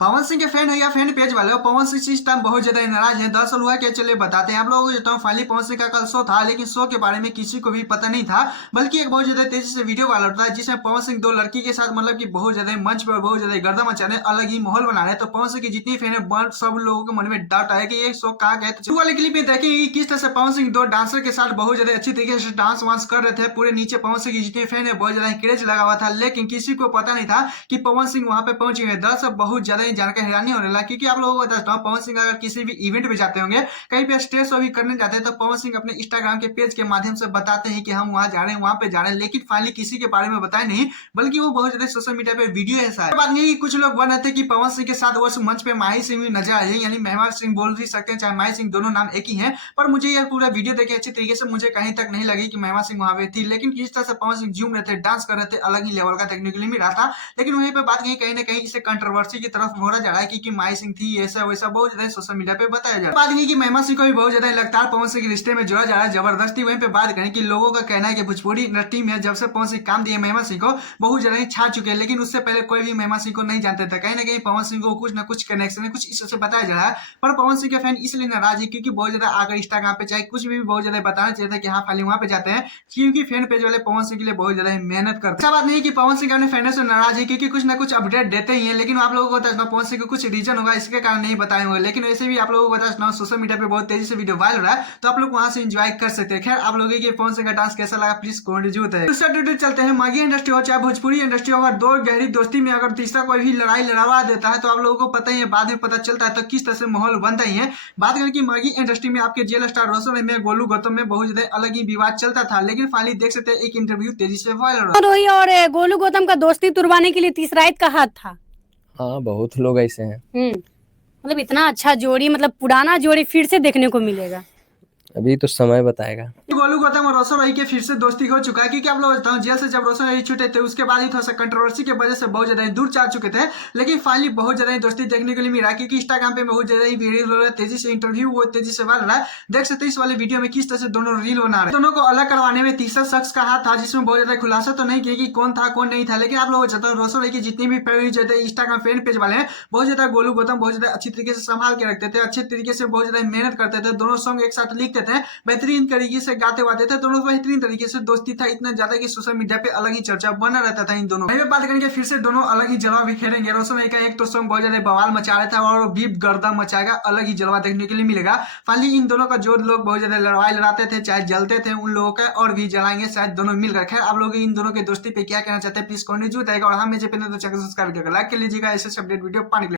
पवन सिंह के फैन है या फैन पेज वाले हो, पवन सिंह इस टाइम बहुत ज्यादा नाराज है। दरअसल हुआ क्या, चलिए बताते हैं आप लोगों को। फाइनली पवन सिंह का कल शो था, लेकिन शो के बारे में किसी को भी पता नहीं था, बल्कि एक बहुत ज्यादा तेजी से वीडियो वायरल था जिसमें पवन सिंह दो लड़की के साथ मतलब कि बहुत ज्यादा मंच पर बहुत ज्यादा गर्दा मचा रहे, अलग ही माहौल बना रहे। तो पवन सिंह की जितनी फैन है सब लोगों के मन में डाउट आया कि ये शो कहाँ गए। तो वाले क्लिप में देखें कि किस तरह से पवन सिंह दो डांसर के साथ बहुत ज्यादा अच्छी तरीके से डांस वांस कर रहे थे। पूरे नीचे पवन सिंह की जितनी फैन है बहुत ज्यादा क्रेज लगा हुआ था, लेकिन किसी को पता नहीं था कि पवन सिंह वहां पे पहुंच गए। दरअसल बहुत ज्यादा ही जानकर हैरानी होने लगा, क्योंकि आप लोगों को बताता हूं, पवन सिंह अगर किसी भी इवेंट में जाते होंगे, कहीं पे स्टेज शो भी करने जाते हैं, तो पवन सिंह अपने इंस्टाग्राम के पेज के माध्यम से बताते हैं कि हम वहां जा रहे हैं, वहां पे जा रहे हैं, लेकिन फाइनली किसी के बारे में बताए नहीं, बल्कि वो बहुत ज्यादा सोशल मीडिया पे वीडियो ऐसा है। बात नहीं, कुछ लोग बन रहे थे कि पवन सिंह के साथ वो मंच पे माही सिंह भी नजर आ जाए, यानी महिमा सिंह बोल भी सकते हैं, चाहे माही सिंह, दोनों नाम एक ही है। पर मुझे यह पूरा वीडियो देखे अच्छी तरीके से मुझे कहीं तक नहीं लगी कि महिमा सिंह वहां पे थी, लेकिन किस तरह से पवन सिंह झूम रहे थे, डांस कर रहे थे, अलग ही लेवल का टेक्निकली मिल रहा था। लेकिन वहीं पे बात कहीं ना कहीं इसे कंट्रोवर्सी की तरफ मोड़ा जा रहा है, क्योंकि माही सिंह थी ऐसा वैसा बहुत ज्यादा सोशल मीडिया पे बताया जा रहा है। बात नहीं कि महिमा सिंह को भी बहुत ज्यादा लगातार पवन सिंह के रिश्ते में जोड़ा जा रहा है जबरदस्ती। वहीं पे बात करें कि लोगों का कहना है कि भोजपुरी इंडस्ट्री में जब से पवन सिंह काम दिए महिमा सिंह को बहुत ज्यादा ही छा चुके हैं, लेकिन उससे पहले कोई भी महिमा सिंह को नहीं जानते थे। कहीं ना कहीं पवन सिंह को कुछ ना कुछ कनेक्शन है, कुछ इससे बताया जा रहा है। पर पवन सिंह के फैन इसलिए नाराज है क्योंकि बहुत ज्यादा आकर इंस्टाग्राम पे चाहे कुछ भी बहुत ज्यादा बताना चाहिए था कि हाँ फाइनली वहां पे जाते हैं, क्योंकि फैन पेज वाले पवन सिंह के लिए बहुत ज्यादा मेहनत करते हैं। अच्छा बात नहीं कि पवन सिंह अपने फैनों से नाराज है, क्योंकि कुछ ना कुछ अपडेट देते ही है, लेकिन आप लोगों को बता देना पवन सिंह को कुछ रीजन होगा इसके कारण नहीं बताए होंगे। लेकिन वैसे भी आप लोगों को बता देना सोशल मीडिया पे बहुत तेजी से वीडियो वायरल हो रहा है, तो आप लोग वहां से एंजॉय कर सकते हैं। खैर आप लोगों के पवन सिंह का डांस कैसा लगा प्लीज कमेंट जरूर है। दूसरा ट्विटर चलते हैं, मागी इंडस्ट्री हो चाहे भोजपुरी इंडस्ट्री हो, अगर दो गहरी दोस्ती में अगर तीसरा कोई भी लड़ाई लड़वा देता है तो आप लोगों को पता ही है, बाद में पता चलता है तो किस तरह से माहौल बनता ही है। बात करें कि मागी इंडस्ट्री में आपके जेल स्टार रोशन में गोलू गौतम में बहुत ज्यादा अलग ही विवाद चलता था, लेकिन फाइनली देख सकते हैं एक इंटरव्यू तेजी से वायरल हो रहा है। और गोलू गौतम का दोस्ती तुड़वाने के लिए तीसराइत का हाथ था। हाँ, बहुत लोग ऐसे हैं। मतलब इतना अच्छा जोड़ी, मतलब पुराना जोड़ी फिर से देखने को मिलेगा। अभी तो समय बताएगा। गोलू गौतम और रोशन रॉय के फिर से दोस्ती हो चुका है, क्योंकि आप लोग बताओ जेल से जब रोशन रॉय छूटे थे उसके बाद ही थोड़ा सा कंट्रोवर्सी की वजह से बहुत ज्यादा दूर जा चुके थे, लेकिन फाइनली बहुत ज्यादा दोस्ती देखने के लिए मिला, क्योंकि इंस्टाग्राम पे बहुत ज्यादा वीडियो हो रहा है, तेजी से इंटरव्यू वो तेजी से बन रहा है। देख सकते हैं इस वाले वीडियो में किस तरह से दोनों रील बना रहे हैं। दोनों को अलग करवाने में तीसरा शख्स का हाथ था, जिसमें बहुत ज्यादा खुलासा तो नहीं किया कि कौन था कौन नहीं था, लेकिन आप लोग जानते हैं रोशन रॉय की जितनी भी इंस्टाग्राम फैन पेज वाले हैं बहुत ज्यादा गोलू गौतम बहुत ज्यादा अच्छी तरीके से संभाल के रखते थे, अच्छे तरीके से बहुत ज्यादा मेहनत करते थे, दोनों सॉन्ग एक साथ लिखते थे, बेहतरीन तरीके से गाते वाते थे, दोनों बेहतरीन तरीके से दोस्ती था, इतना ज्यादा कि सोशल मीडिया पे अलग ही चर्चा बना रहता था इन दोनों। बात करेंगे फिर से दोनों अलग ही जलवा बिखेरेंगे। रोशन का एक तो सॉन्ग बहुत ज्यादा बवाल मचा रहा था और भी गर्दा मचाएगा, अलग ही जलवा देखने के लिए मिलेगा। फाइनली इन दोनों का जो लोग बहुत ज्यादा लड़ाई लड़ाते थे चाहे जलते थे उन लोगों का और भी जलाएंगे शायद दोनों मिलकर। खैर आप लोग इन दोनों की दोस्ती पे क्या कहना चाहते हैं प्लीज कमेंट जरूर बताइएगा, और हम मुझे पहले तो चैनल सब्सक्राइब करके लाइक कर लीजिएगा ऐसे अपडेट वीडियो पाने के लिए।